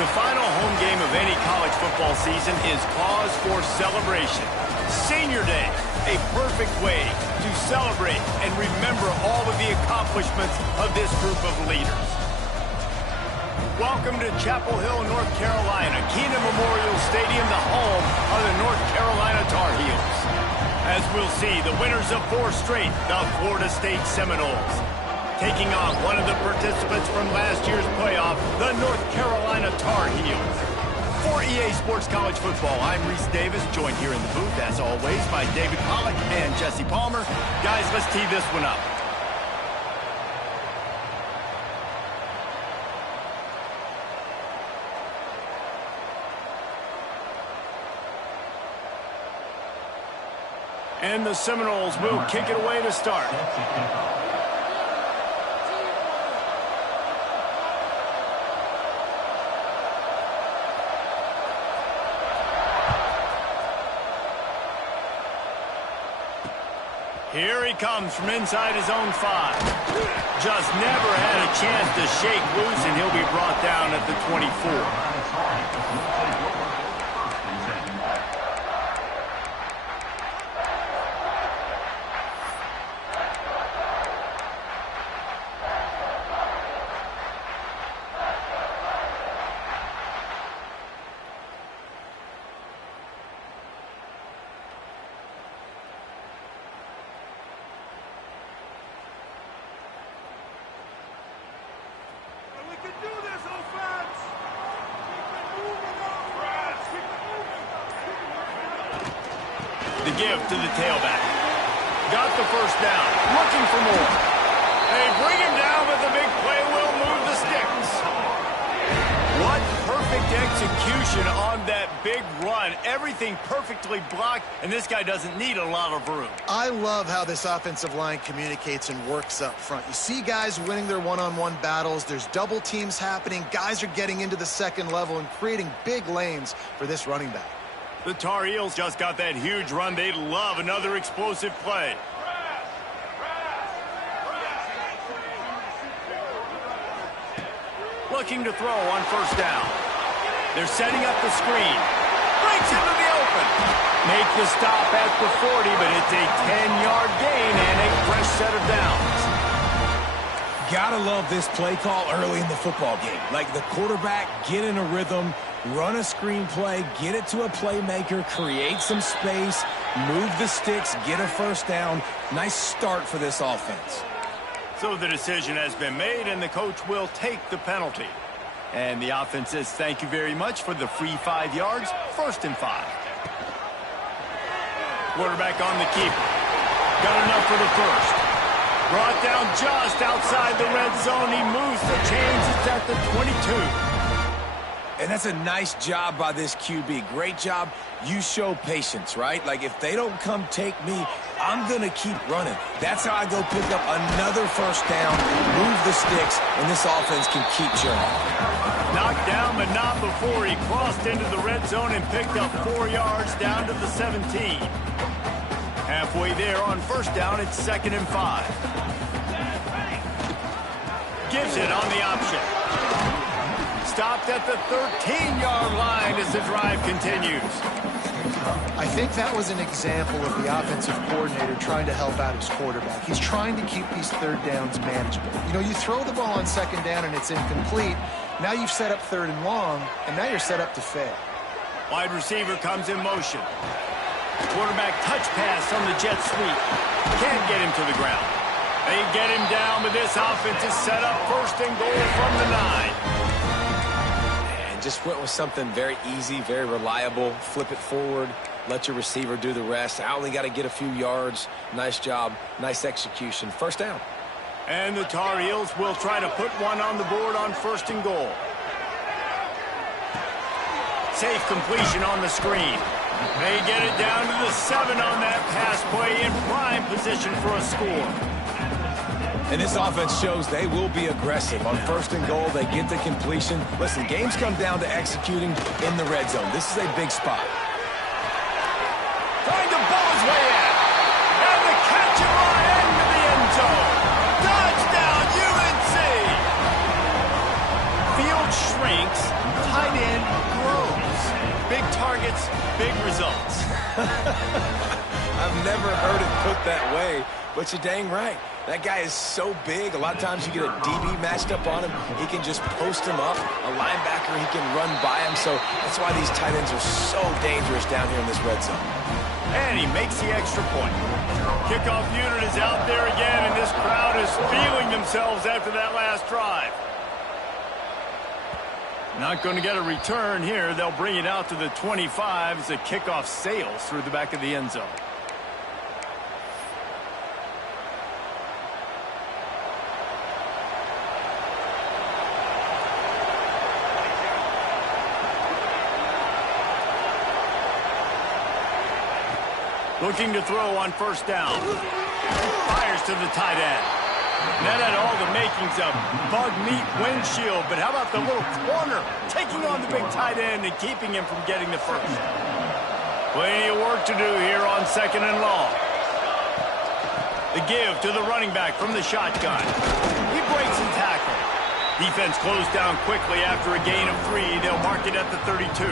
The final home game of any college football season is cause for celebration. Senior Day, a perfect way to celebrate and remember all of the accomplishments of this group of leaders. Welcome to Chapel Hill, North Carolina, Keenan Memorial Stadium, the home of the North Carolina Tar Heels. As we'll see, the winners of 4 straight, the Florida State Seminoles. Taking on one of the participants from last year's playoff, the North Carolina Tar Heels. For EA Sports College Football, I'm Reese Davis, joined here in the booth, as always, by David Pollack and Jesse Palmer. Guys, let's tee this one up. And the Seminoles will kick it away to start. Here he comes from inside his own 5. Just never had a chance to shake loose, and he'll be brought down at the 24. The give to the tailback. Got the first down. Looking for more. They bring him down, but the big play will move the sticks. What perfect execution on that big run. Everything perfectly blocked, and this guy doesn't need a lot of room. I love how this offensive line communicates and works up front. You see guys winning their one-on-one battles. There's double teams happening. Guys are getting into the second level and creating big lanes for this running back. The Tar Heels just got that huge run. They'd love another explosive play. Looking to throw on first down. They're setting up the screen. Breaks into the open. Make the stop at the 40, but it's a 10-yard gain and a fresh set of downs. Gotta love this play call early in the football game. Like the quarterback, get in a rhythm, run a screen play, get it to a playmaker, create some space, move the sticks, get a first down. Nice start for this offense. So the decision has been made, and the coach will take the penalty. And the offense says thank you very much for the free 5 yards, 1st and 5. Quarterback on the keeper. Got enough for the first. Brought down just outside the red zone. He moves the chains. It's at the 22. And that's a nice job by this QB. Great job. You show patience, right? Like, if they don't come take me, I'm going to keep running. That's how I go pick up another first down, move the sticks, and this offense can keep churning. Knocked down, but not before he crossed into the red zone and picked up 4 yards down to the 17. Halfway there on first down, it's 2nd and 5. Gives it on the option. Stopped at the 13-yard line as the drive continues. I think that was an example of the offensive coordinator trying to help out his quarterback. He's trying to keep these third downs manageable. You know, you throw the ball on 2nd down and it's incomplete. Now you've set up 3rd and long, and now you're set up to fail. Wide receiver comes in motion. Quarterback touch pass on the jet sweep. Can't get him to the ground. They get him down, but this offense is set up 1st and goal from the 9. And just went with something very easy, very reliable. Flip it forward. Let your receiver do the rest. I only got to get a few yards. Nice job. Nice execution. First down. And the Tar Heels will try to put one on the board on 1st and goal. Safe completion on the screen. They get it down to the 7 on that pass play, in prime position for a score. And this offense shows they will be aggressive. On 1st and goal, they get the completion. Listen, games come down to executing in the red zone. This is a big spot. Trying to bowl his way in. And the catch at right into the end zone. Touchdown, UNC! Field shrinks. Tight targets, big results. I've never heard it put that way, but you're dang right. That guy is so big. A lot of times you get a DB matched up on him. He can just post him up. A linebacker, he can run by him. So that's why these tight ends are so dangerous down here in this red zone. And he makes the extra point. Kickoff unit is out there again, and this crowd is feeling themselves after that last drive. Not going to get a return here. They'll bring it out to the 25 as the kickoff sails through the back of the end zone. Looking to throw on first down. Fires to the tight end. And that had all the makings of bug meat windshield, but how about the little corner taking on the big tight end and keeping him from getting the first? Plenty of work to do here on second and long. The give to the running back from the shotgun. He breaks and tackles. Defense closed down quickly after a gain of 3. They'll mark it at the 32.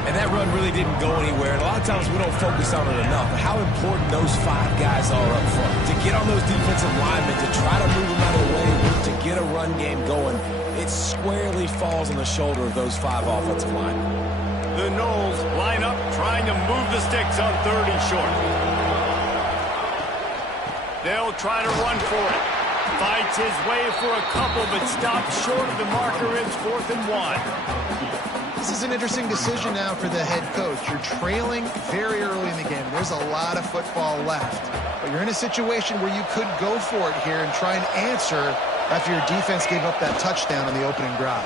And that run really didn't go anywhere. And a lot of times we don't focus on it enough. But how important those 5 guys are up front. To get on those defensive linemen, to try to move them out of the way, to get a run game going, it squarely falls on the shoulder of those 5 offensive linemen. The Knowles line up trying to move the sticks on 3rd and short. They'll try to run for it. Fights his way for a couple, but stops short of the marker. It's 4th and 1. This is an interesting decision now for the head coach. You're trailing very early in the game. There's a lot of football left. But you're in a situation where you could go for it here and try and answer after your defense gave up that touchdown on the opening drive.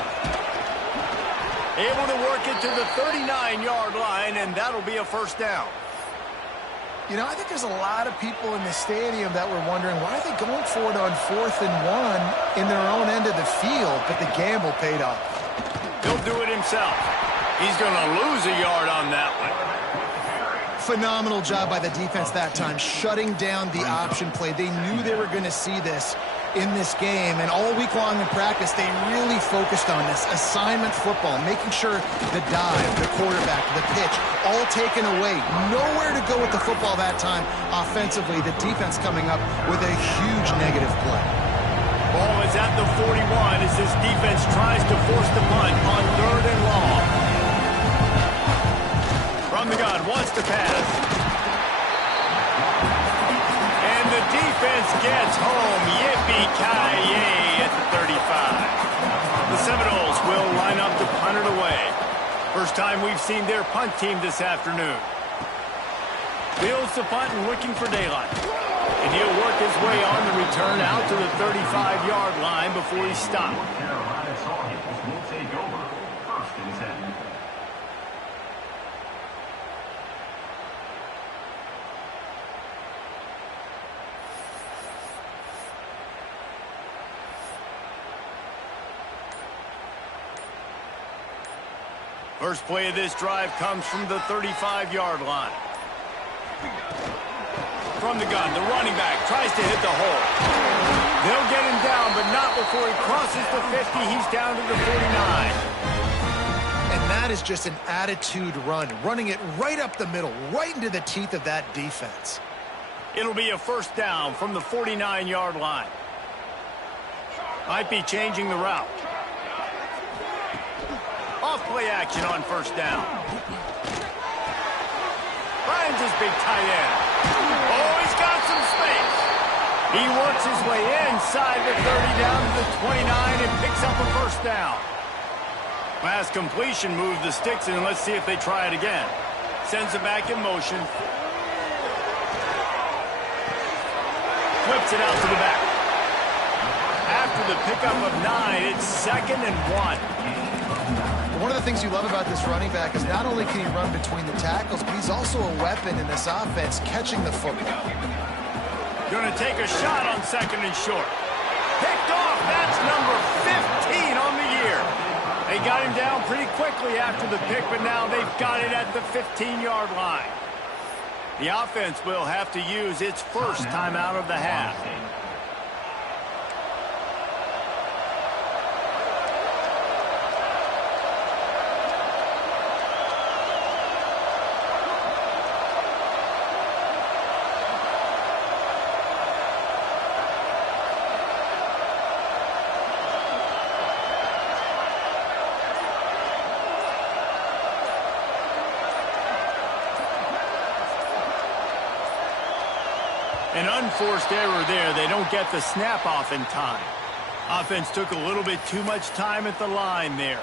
Able to work it to the 39-yard line, and that'll be a first down. You know, I think there's a lot of people in the stadium that were wondering, why are they going for it on 4th and 1 in their own end of the field? But the gamble paid off. He'll do it himself. He's going to lose a yard on that one. Phenomenal job by the defense that time, shutting down the option play. They knew they were going to see this in this game, and all week long in practice, they really focused on this assignment football, making sure the dive, the quarterback, the pitch, all taken away. Nowhere to go with the football that time offensively. The defense coming up with a huge negative play. Ball is at the 41 as this defense tries to force the punt on 3rd and long. From the gun, wants to pass. And the defense gets home. Yippee-ki-yay at the 35. The Seminoles will line up to punt it away. First time we've seen their punt team this afternoon. Fields the punt and looking for daylight. And he'll work his way on the return out to the 35-yard line before he's stopped. First play of this drive comes from the 35-yard line. From the gun, the running back tries to hit the hole. They'll get him down, but not before he crosses the 50. He's down to the 49. And that is just an attitude run, running it right up the middle, right into the teeth of that defense. It'll be a first down from the 49-yard line. Might be changing the route. Off play action on first down. Finds his big tight end. Oh, he's got some space. He works his way inside the 30 down to the 29 and picks up a first down. Last completion moved the sticks in. Let's see if they try it again. Sends it back in motion. Flips it out to the back. After the pickup of 9, it's 2nd and 1. One of the things you love about this running back is not only can he run between the tackles, but he's also a weapon in this offense, catching the football. Going to take a shot on 2nd and short. Picked off. That's number 15 on the year. They got him down pretty quickly after the pick, but now they've got it at the 15-yard line. The offense will have to use its first timeout of the half. An unforced error there. They don't get the snap off in time. Offense took a little bit too much time at the line there.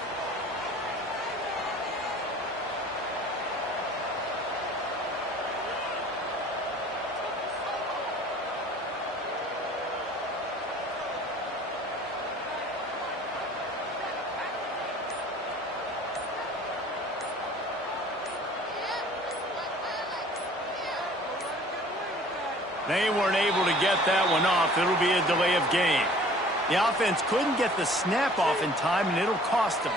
They weren't able to get that one off. It'll be a delay of game. The offense couldn't get the snap off in time, and it'll cost them.